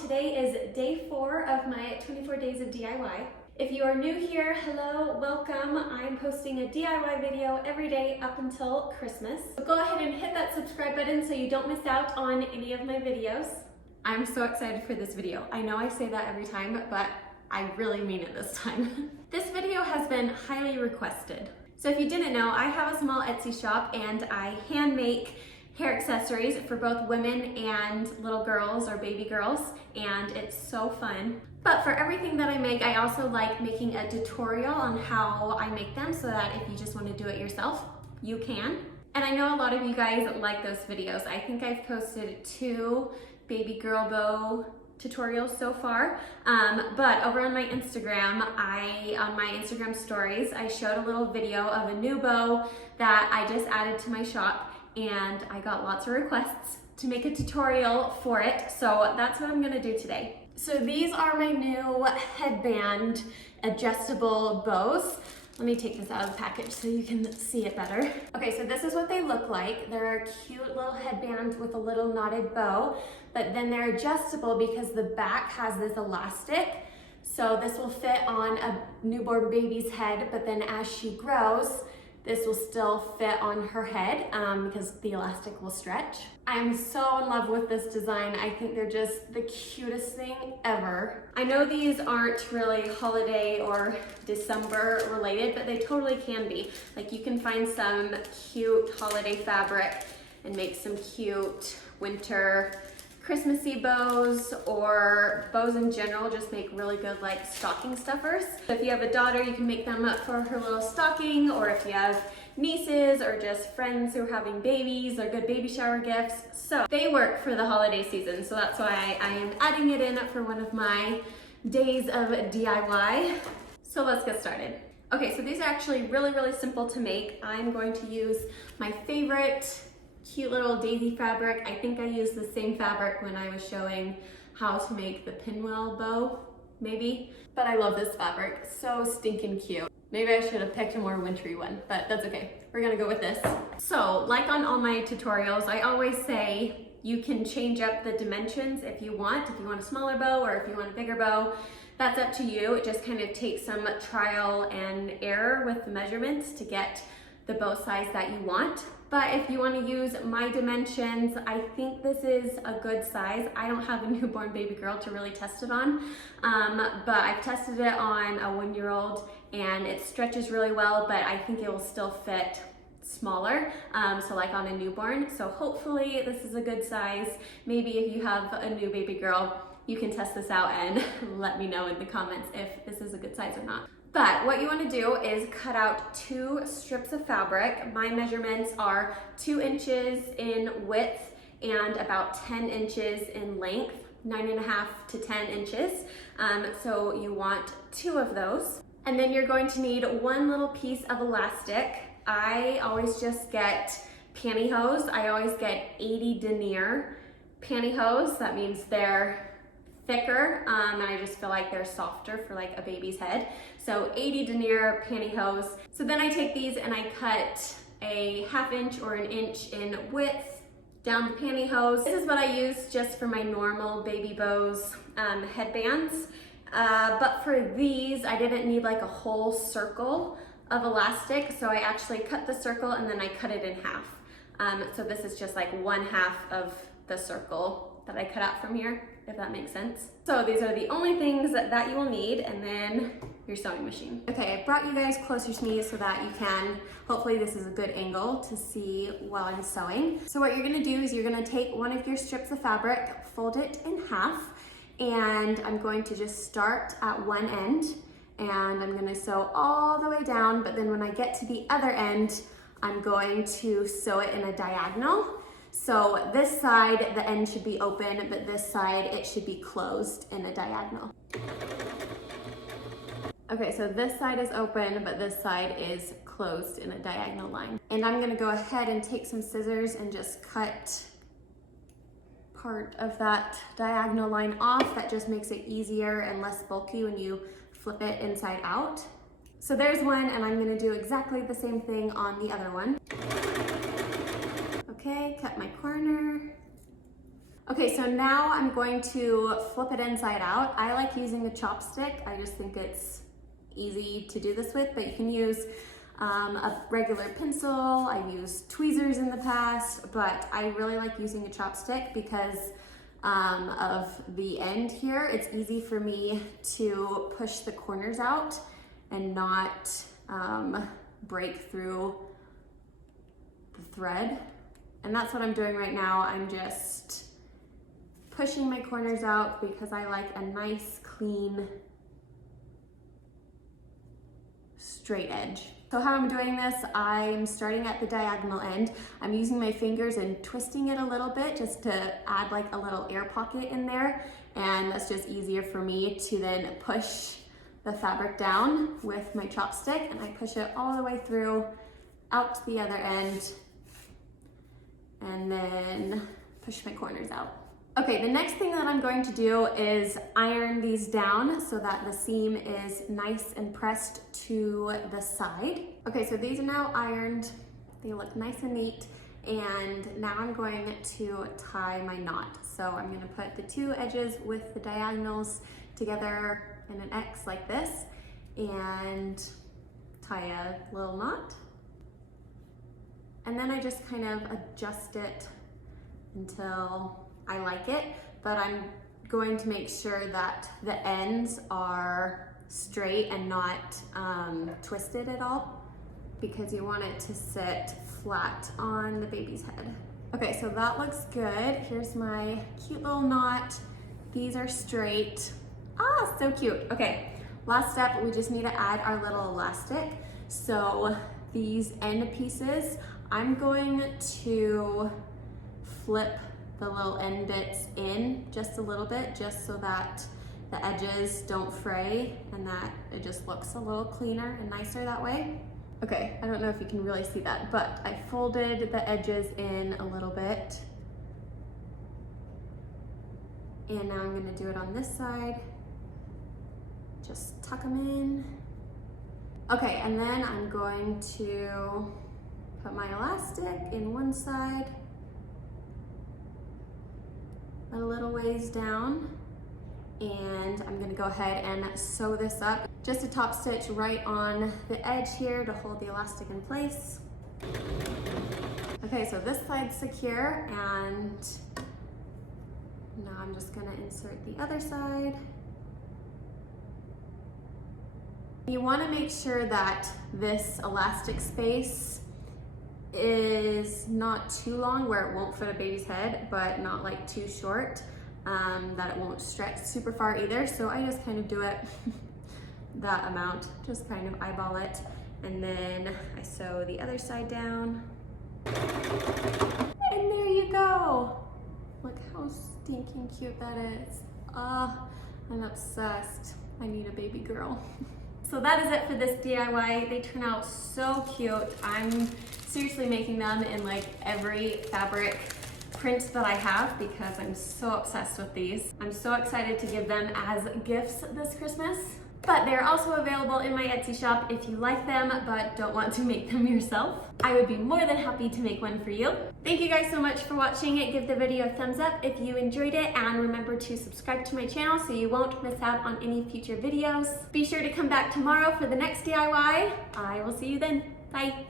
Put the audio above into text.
Today is day 4 of my 24 days of DIY. If you are new here, hello, welcome. I'm posting a DIY video every day up until Christmas. So go ahead and hit that subscribe button so you don't miss out on any of my videos. I'm so excited for this video. I know I say that every time, but I really mean it this time. This video has been highly requested. So if you didn't know, I have a small Etsy shop and I hand make hair accessories for both women and little girls or baby girls, and it's so fun. But for everything that I make, I also like making a tutorial on how I make them so that if you just want to do it yourself, you can. And I know a lot of you guys like those videos. I think I've posted 2 baby girl bow tutorials so far, but over on my Instagram, on my Instagram stories, I showed a little video of a new bow that I just added to my shop, and I got lots of requests to make a tutorial for it, so that's what I'm gonna do today. So these are my new headband adjustable bows. Let me take this out of the package so you can see it better. Okay, so this is what they look like. They're a cute little headband with a little knotted bow, but then they're adjustable because the back has this elastic. So this will fit on a newborn baby's head, but then as she grows, this will still fit on her head because the elastic will stretch. I'm so in love with this design. I think they're just the cutest thing ever. I know these aren't really holiday or December related, but they totally can be. Like, you can find some cute holiday fabric and make some cute winter Christmassy bows, or bows in general just make really good like stocking stuffers. So if you have a daughter, you can make them up for her little stocking, or if you have nieces or just friends who are having babies, they're good baby shower gifts. So they work for the holiday season, so that's why I am adding it in for one of my days of DIY. So let's get started. Okay, so these are actually really simple to make. I'm going to use my favorite cute little daisy fabric. I think I used the same fabric when I was showing how to make the pinwheel bow, maybe. But I love this fabric, so stinking cute. Maybe I should have picked a more wintry one, but that's okay. We're gonna go with this. So, like on all my tutorials, I always say you can change up the dimensions if you want. If you want a smaller bow or if you want a bigger bow, that's up to you. It just kind of takes some trial and error with the measurements to get the bow size that you want. But if you want to use my dimensions, I think this is a good size. I don't have a newborn baby girl to really test it on, but I've tested it on a 1-year-old and it stretches really well, but I think it will still fit smaller, so like on a newborn. So hopefully this is a good size. Maybe if you have a new baby girl, you can test this out and let me know in the comments if this is a good size or not. But what you want to do is cut out 2 strips of fabric. My measurements are 2 inches in width and about 10 inches in length, 9.5 to 10 inches. So you want 2 of those. And then you're going to need 1 little piece of elastic. I always just get pantyhose. I always get 80 denier pantyhose. That means they're thicker, and I just feel like they're softer for like a baby's head. So 80 denier pantyhose. So then I take these and I cut a 1/2 inch or 1 inch in width down the pantyhose. This is what I use just for my normal baby bows headbands. But for these, I didn't need like a whole circle of elastic, so I actually cut the circle and then I cut it in half. So this is just like 1/2 of the circle that I cut out from here, if that makes sense. So these are the only things that you will need, and then your sewing machine. Okay, I brought you guys closer to me so that you can, hopefully this is a good angle to see while I'm sewing. So what you're gonna do is you're gonna take one of your strips of fabric, fold it in half, and I'm going to just start at one end, and I'm gonna sew all the way down, but then when I get to the other end, I'm going to sew it in a diagonal. So this side, the end should be open, but this side, it should be closed in a diagonal. Okay, so this side is open, but this side is closed in a diagonal line. And I'm gonna go ahead and take some scissors and just cut part of that diagonal line off. That just makes it easier and less bulky when you flip it inside out. So there's one, and I'm gonna do exactly the same thing on the other one. Okay, cut my corner. Okay, so now I'm going to flip it inside out. I like using the chopstick. I just think it's easy to do this with, but you can use a regular pencil. I've used tweezers in the past, but I really like using a chopstick because of the end here. It's easy for me to push the corners out and not break through the thread. And that's what I'm doing right now. I'm just pushing my corners out because I like a nice, clean, straight edge. So how I'm doing this, I'm starting at the diagonal end. I'm using my fingers and twisting it a little bit just to add like a little air pocket in there. And that's just easier for me to then push the fabric down with my chopstick, and I push it all the way through out to the other end and then push my corners out. Okay, the next thing that I'm going to do is iron these down so that the seam is nice and pressed to the side. Okay, so these are now ironed. They look nice and neat. And now I'm going to tie my knot. So I'm gonna put the two edges with the diagonals together in an X like this and tie a little knot. And then I just kind of adjust it until I like it, but I'm going to make sure that the ends are straight and not twisted at all, because you want it to sit flat on the baby's head. Okay, so that looks good. Here's my cute little knot. These are straight. Ah, so cute. Okay, last step, we just need to add our little elastic. So these end pieces, I'm going to flip the little end bits in just a little bit, just so that the edges don't fray and that it just looks a little cleaner and nicer that way. Okay, I don't know if you can really see that, but I folded the edges in a little bit. And now I'm gonna do it on this side. Just tuck them in. Okay, and then I'm going to put my elastic in one side, a little ways down, and I'm gonna go ahead and sew this up. Just a top stitch right on the edge here to hold the elastic in place. Okay, so this side's secure, and now I'm just gonna insert the other side. You wanna make sure that this elastic space is not too long where it won't fit a baby's head, but not like too short, that it won't stretch super far either. So I just kind of do it that amount, just kind of eyeball it, and then I sew the other side down. And there you go. Look how stinking cute that is. Ah, I'm obsessed. I need a baby girl. So that is it for this DIY. They turn out so cute. I'm seriously making them in like every fabric print that I have because I'm so obsessed with these. I'm so excited to give them as gifts this Christmas. But they're also available in my Etsy shop if you like them but don't want to make them yourself. I would be more than happy to make one for you. Thank you guys so much for watching it. Give the video a thumbs up if you enjoyed it, and remember to subscribe to my channel so you won't miss out on any future videos. Be sure to come back tomorrow for the next DIY. I will see you then. Bye.